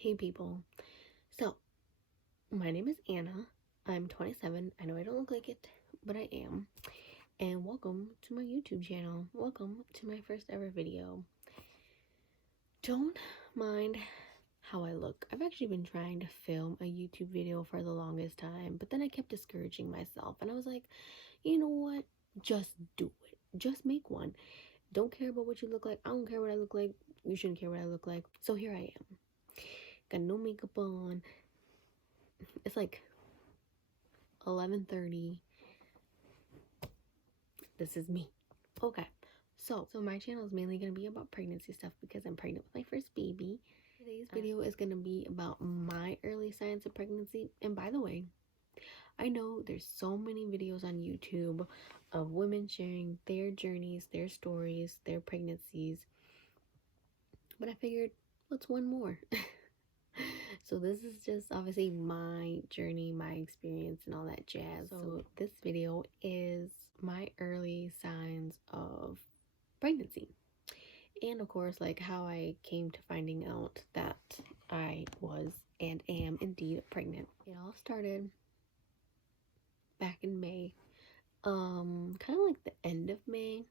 Hey people. So, my name is Anna. I'm 27. I know I don't look like it, but I am. And welcome to my YouTube channel. Welcome to my first ever video. Don't mind how I look. I've actually been trying to film a YouTube video for the longest time, but then I kept discouraging myself. And I was like, you know what? Just do it. Just make one. Don't care about what you look like. I don't care what I look like. You shouldn't care what I look like. So here I am. Got no makeup on. It's like 11:30. This is me. Okay, so my channel is mainly going to be about pregnancy stuff because I'm pregnant with my first baby. Today's video is going to be about my early signs of pregnancy. And by the way, I know there's so many videos on YouTube of women sharing their journeys, their stories, their pregnancies, but I figured what's one more. So this is just obviously my journey, my experience, and all that jazz. So this video is my early signs of pregnancy, and of course, like how I came to finding out that I was and am indeed pregnant. It all started back in May, kind of like the end of May,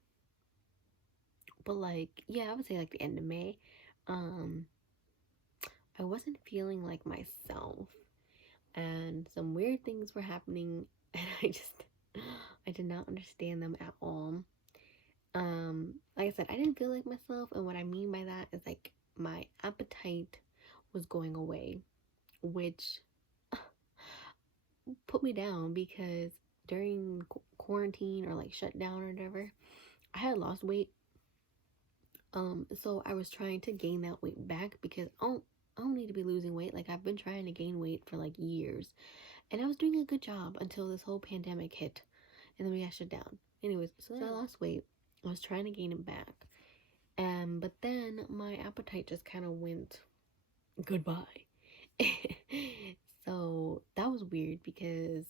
but like, yeah, I would say like the end of May. I wasn't feeling like myself, and some weird things were happening, and I did not understand them at all. Like I said, I didn't feel like myself, and what I mean by that is like my appetite was going away, which put me down because during quarantine or like shutdown or whatever, I had lost weight. So I was trying to gain that weight back because I don't need to be losing weight. Like, I've been trying to gain weight for like years, and I was doing a good job until this whole pandemic hit, and then we got shut down. Anyways, so I lost weight. I was trying to gain it back, but then my appetite just kind of went goodbye. So that was weird because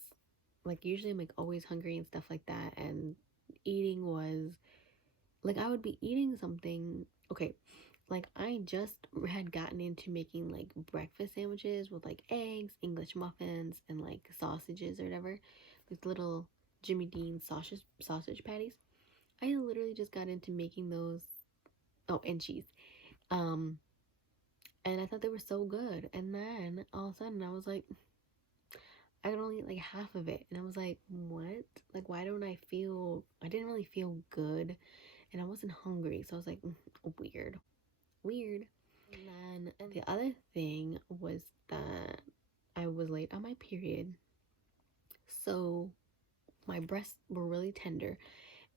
like usually I'm like always hungry and stuff like that, and eating was like I would be eating something. Okay, like I just had gotten into making like breakfast sandwiches with like eggs, English muffins, and like sausages or whatever, these little Jimmy Dean sausage patties. I literally just got into making those. Oh, and cheese. Um, and I thought they were so good. And then all of a sudden I was like, I could only eat like half of it. And I was like, what? Like, why don't I feel, I didn't really feel good. And I wasn't hungry. So I was like, weird. Weird. And then the other thing was that I was late on my period. So my breasts were really tender.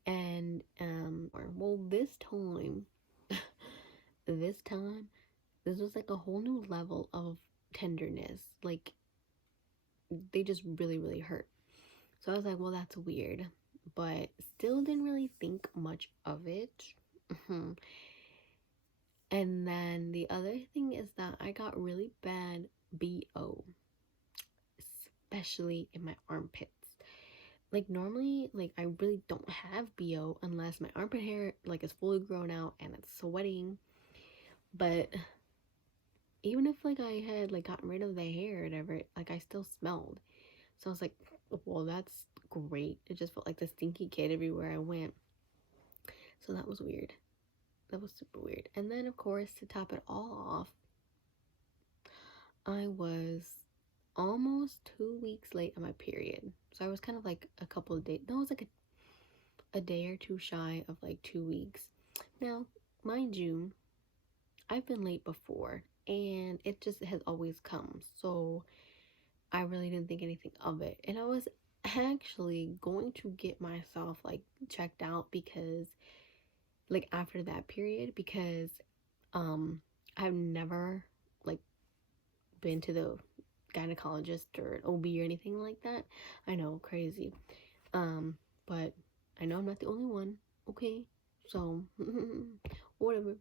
And, well, this time, this was like a whole new level of tenderness. Like, they just really, really hurt. So I was like, well, that's weird. But still didn't really think much of it. And then the other thing is that I got really bad BO, especially in my armpits. Like normally, like I really don't have BO unless my armpit hair like is fully grown out and it's sweating. But even if like I had like gotten rid of the hair or whatever, like I still smelled. So I was like, well, that's great. It just felt like the stinky kid everywhere I went. So that was weird. That was super weird. And then of course, to top it all off, I was almost 2 weeks late on my period. So I was kind of like a couple of days. No, it was like a day or two shy of like 2 weeks. Now, mind you, I've been late before and it just has always come. So I really didn't think anything of it. And I was actually going to get myself like checked out because like after that period because I've never like been to the gynecologist or an OB or anything like that. I know, crazy. But I know I'm not the only one. Okay. So whatever.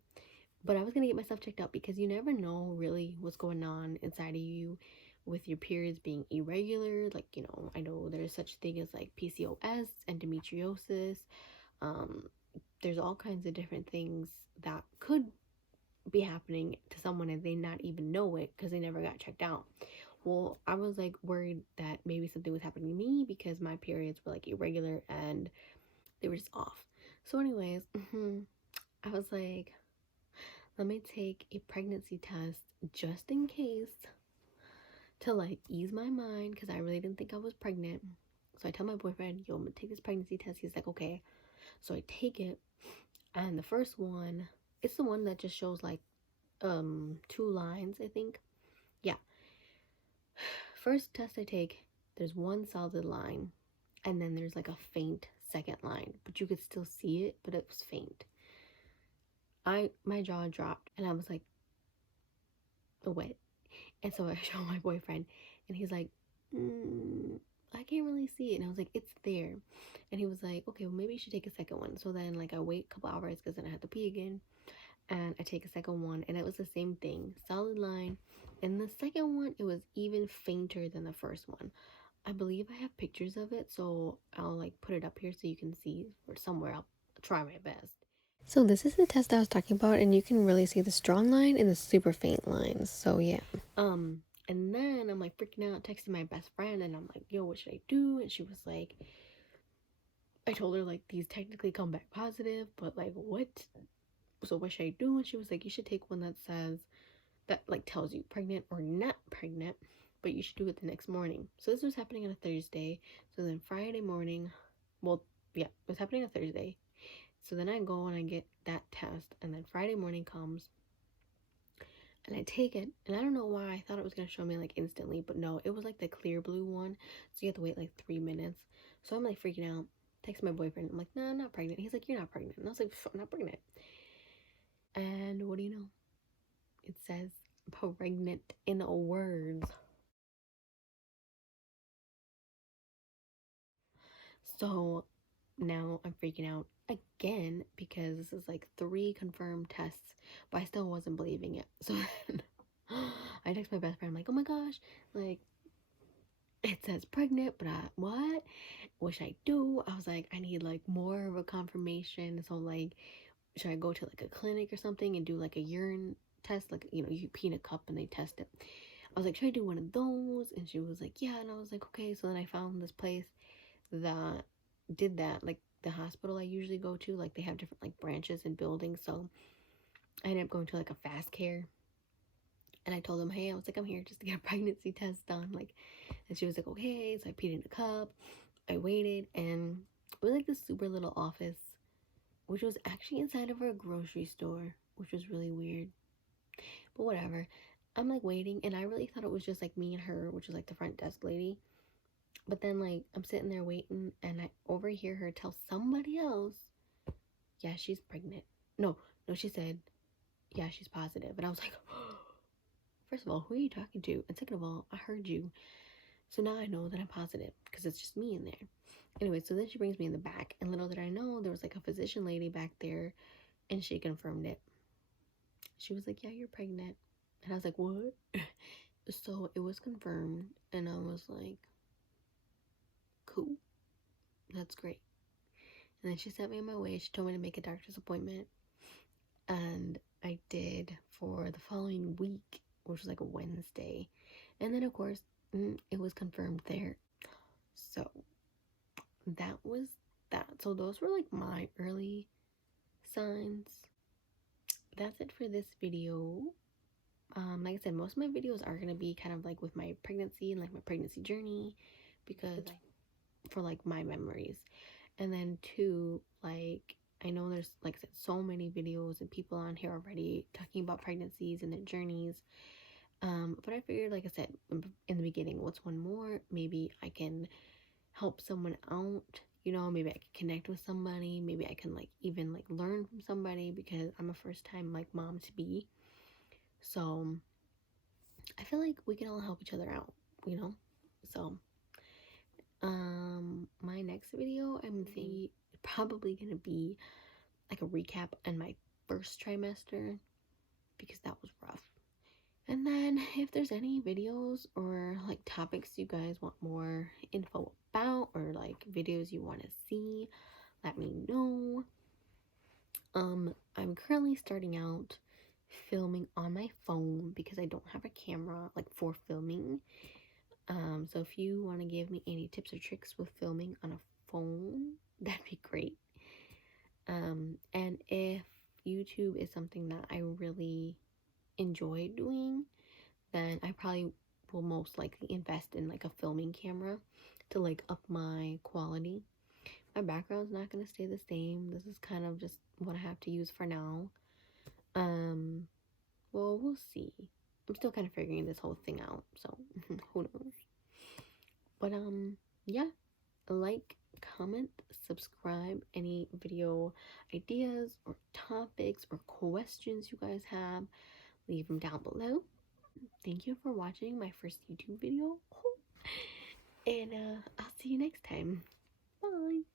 But I was gonna get myself checked out because you never know really what's going on inside of you with your periods being irregular. Like, you know, I know there's such thing as like PCOS, endometriosis. Um, there's all kinds of different things that could be happening to someone and they not even know it because they never got checked out. Well, I was like worried that maybe something was happening to me because my periods were like irregular and they were just off. So, anyways, I was like, let me take a pregnancy test just in case to like ease my mind because I really didn't think I was pregnant. So I tell my boyfriend, yo, I'm gonna take this pregnancy test. He's like, okay. So I take it, and the first one, it's the one that just shows like 2 lines, I think. Yeah. First test I take, there's one solid line, and then there's like a faint second line, but you could still see it, but it was faint. My jaw dropped, and I was like, what? And so I show my boyfriend, and he's like, I can't really see it. And I was like, it's there. And he was like, okay, well, maybe you should take a second one. So then, like, I wait a couple hours because then I have to pee again. And I take a second one, and it was the same thing, solid line. And the second one, it was even fainter than the first one. I believe I have pictures of it, so I'll like put it up here so you can see, or somewhere. I'll try my best. So this is the test I was talking about, and you can really see the strong line and the super faint lines. So yeah. And then I'm like freaking out, texting my best friend, and I'm like, yo, what should I do? And she was like, I told her like these technically come back positive, but like what? So what should I do? And she was like, you should take one that says that like tells you pregnant or not pregnant, but you should do it the next morning. So this was happening on a Thursday. So then Friday morning, well, yeah, it was happening on Thursday. So then I go and I get that test, and then Friday morning comes, and I take it, and I don't know why I thought it was gonna show me like instantly, but no, it was like the clear blue one, so you have to wait like 3 minutes. So I'm like freaking out, text my boyfriend. I'm like, no, I'm not pregnant. He's like, you're not pregnant. And I was like, I'm not pregnant. And what do you know? It says pregnant in words. So now I'm freaking out again because this is like 3 confirmed tests, but I still wasn't believing it. So then I text my best friend. I'm like, oh my gosh, like it says pregnant, but what should I do? I was like, I need like more of a confirmation. So like, should I go to like a clinic or something and do like a urine test? Like, you pee in a cup and they test it. I was like, should I do one of those? And she was like, yeah. And I was like, okay. So then I found this place that did that, like the hospital I usually go to. Like they have different like branches and buildings. So I ended up going to like a fast care. And I told them, hey, I was like, I'm here just to get a pregnancy test done. Like, and she was like, okay. So I peed in a cup. I waited, and it was like this super little office, which was actually inside of a grocery store, which was really weird. But whatever. I'm like waiting, and I really thought it was just like me and her, which was like the front desk lady. But then like I'm sitting there waiting, and I overhear her tell somebody else, yeah, she's pregnant. No, no, she said, yeah, she's positive. And I was like, first of all, who are you talking to? And second of all, I heard you. So now I know that I'm positive because it's just me in there. Anyway, so then she brings me in the back, and little did I know there was like a physician lady back there, and she confirmed it. She was like, yeah, you're pregnant. And I was like, what? So it was confirmed, and I was like, cool, that's great. And then she sent me on my way. She told me to make a doctor's appointment, and I did for the following week, which was like a Wednesday. And then, of course, it was confirmed there. So that was that. So those were like my early signs. That's it for this video. Like I said, most of my videos are gonna be kind of like with my pregnancy and like my pregnancy journey, because for like my memories. And then two, like I know there's, like I said, so many videos and people on here already talking about pregnancies and their journeys. But I figured, like I said in the beginning, what's one more? Maybe I can help someone out. Maybe I can connect with somebody. Maybe I can like even like learn from somebody, because I'm a first time like mom to be. So I feel like we can all help each other out, you know? So, my next video, I'm thinking probably gonna be like a recap on my first trimester, because that was rough. And then if there's any videos or like topics you guys want more info about, or like videos you want to see, let me know. I'm currently starting out filming on my phone because I don't have a camera like for filming. So if you want to give me any tips or tricks with filming on a phone, that'd be great. And if YouTube is something that I really enjoy doing, then I probably will most likely invest in like a filming camera to like up my quality. My background's not gonna stay the same. This is kind of just what I have to use for now. Um, well, we'll see. I'm still kind of figuring this whole thing out, so who knows. But yeah, like, comment, subscribe. Any video ideas or topics or questions you guys have, leave them down below. Thank you for watching my first YouTube video. And I'll see you next time. Bye.